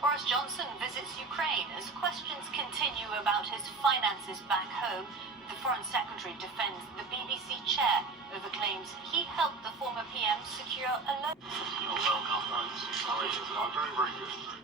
Boris Johnson visits Ukraine as questions continue about his finances back home. The Foreign Secretary defends the BBC chair over claims he helped the former PM secure a loan.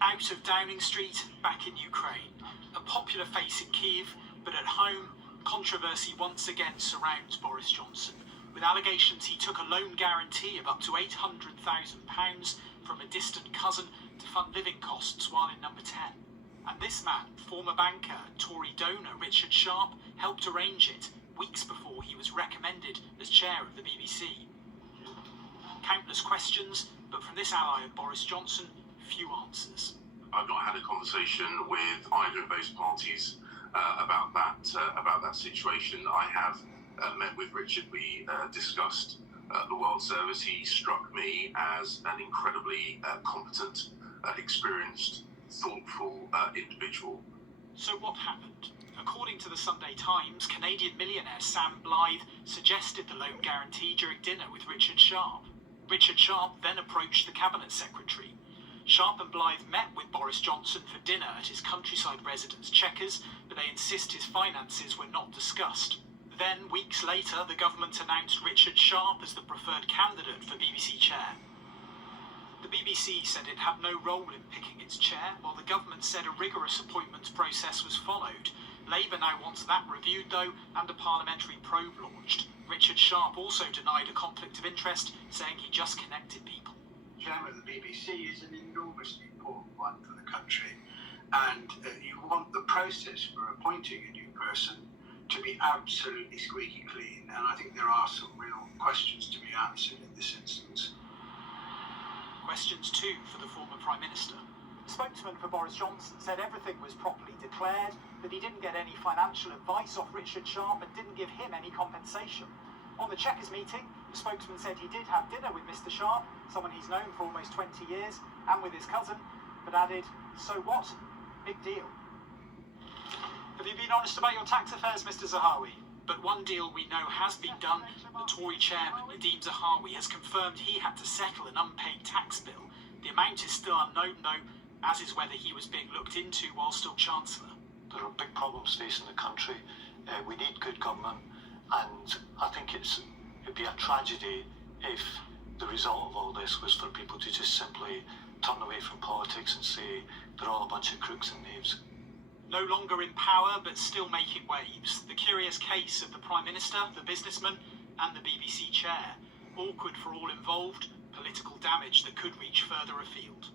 Out of Downing Street, back in Ukraine. A popular face in Kyiv, but at home, controversy once again surrounds Boris Johnson, with allegations he took a loan guarantee of up to £800,000 from a distant cousin to fund living costs while in number 10. And this man, former banker and Tory donor Richard Sharp, helped arrange it weeks before he was recommended as chair of the BBC. Countless questions, but from this ally of Boris Johnson, few answers. I've not had a conversation with either of those parties about that situation. I have met with Richard. We discussed the World Service. He struck me as an incredibly competent, experienced, thoughtful individual. So what happened? According to the Sunday Times, Canadian millionaire Sam Blyth suggested the loan guarantee during dinner with Richard Sharp. Richard Sharp then approached the Cabinet Secretary. Sharp and Blyth met with Boris Johnson for dinner at his countryside residence Chequers, but they insist his finances were not discussed. Then, weeks later, the government announced Richard Sharp as the preferred candidate for BBC chair. The BBC said it had no role in picking its chair, while the government said a rigorous appointments process was followed. Labour now wants that reviewed, though, and a parliamentary probe launched. Richard Sharp also denied a conflict of interest, saying he just connected people. Chairman of the BBC is an enormously important one for the country, and you want the process for appointing a new person to be absolutely squeaky clean, and I think there are some real questions to be answered in this instance. Questions too for the former Prime Minister. The spokesman for Boris Johnson said everything was properly declared, that he didn't get any financial advice off Richard Sharp and didn't give him any compensation. On the Chequers meeting, the spokesman said he did have dinner with Mr. Sharp, someone he's known for almost 20 years, and with his cousin, but added, so what? Big deal. Have you been honest about your tax affairs, Mr. Zahawi? But one deal we know has been done. The Tory chairman, Nadeem Zahawi, has confirmed he had to settle an unpaid tax bill. The amount is still unknown, though, as is whether he was being looked into while still Chancellor. There are big problems facing the country. We need good government, and I think it'd be a tragedy if the result of all this was for people to just simply turn away from politics and say they're all a bunch of crooks and knaves. No longer in power, but still making waves. The curious case of the Prime Minister, the businessman, and the BBC chair. Awkward for all involved, political damage that could reach further afield.